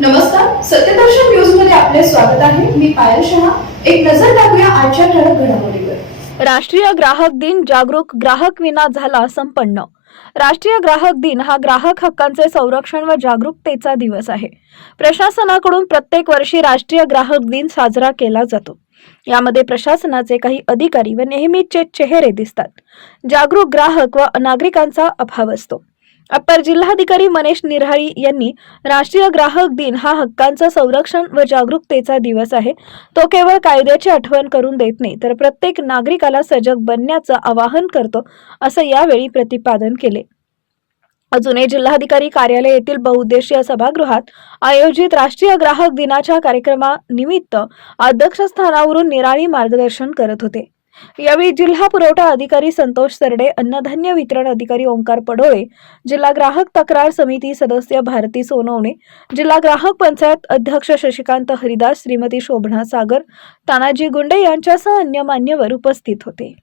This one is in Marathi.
नमस्कार, सत्यदर्शन न्यूज मध्ये आपले स्वागत आहे. मी पायल शहा. एक नजर टाकूया आजच्या ठळक घडामोडीवर. राष्ट्रीय ग्राहक दिन जागरूक, ग्राहक विना झाला संपन्न. राष्ट्रीय ग्राहक दिन हा ग्राहक हक्कांचे संरक्षण व जागरूकतेचा दिवस आहे. प्रशासनाकडून प्रत्येक वर्षी राष्ट्रीय ग्राहक दिन साजरा केला जातो. यामध्ये प्रशासनाचे काही अधिकारी व नेहमीचे चेहरे दिसतात. जागरूक ग्राहक व नागरिकांचा अभाव असतो. अप्पर जिल्हाधिकारी मनीष निराळी यांनी राष्ट्रीय ग्राहक दिन हा हक्कांचं संरक्षण व जागरूकतेचा दिवस आहे. तो केवळ कायद्याची आठवण करून देत नाही, तर प्रत्येक नागरिकाला सजग बनण्याचं आवाहन करतो, असं यावेळी प्रतिपादन केले. अजूनही जिल्हाधिकारी कार्यालय येथील बहुउद्देशीय सभागृहात आयोजित राष्ट्रीय ग्राहक दिनाच्या कार्यक्रमानिमित्त अध्यक्षस्थानावरून निराळी मार्गदर्शन करत होते. यावेळी जिल्हा पुरवठा अधिकारी संतोष सरडे, अन्नधान्य वितरण अधिकारी ओंकार पडोळे, जिल्हा ग्राहक तक्रार समिती सदस्य भारती सोनवणे, जिल्हा ग्राहक पंचायत अध्यक्ष शशिकांत हरिदास, श्रीमती शोभना सागर, तानाजी गुंडे यांच्यासह अन्य मान्यवर उपस्थित होते.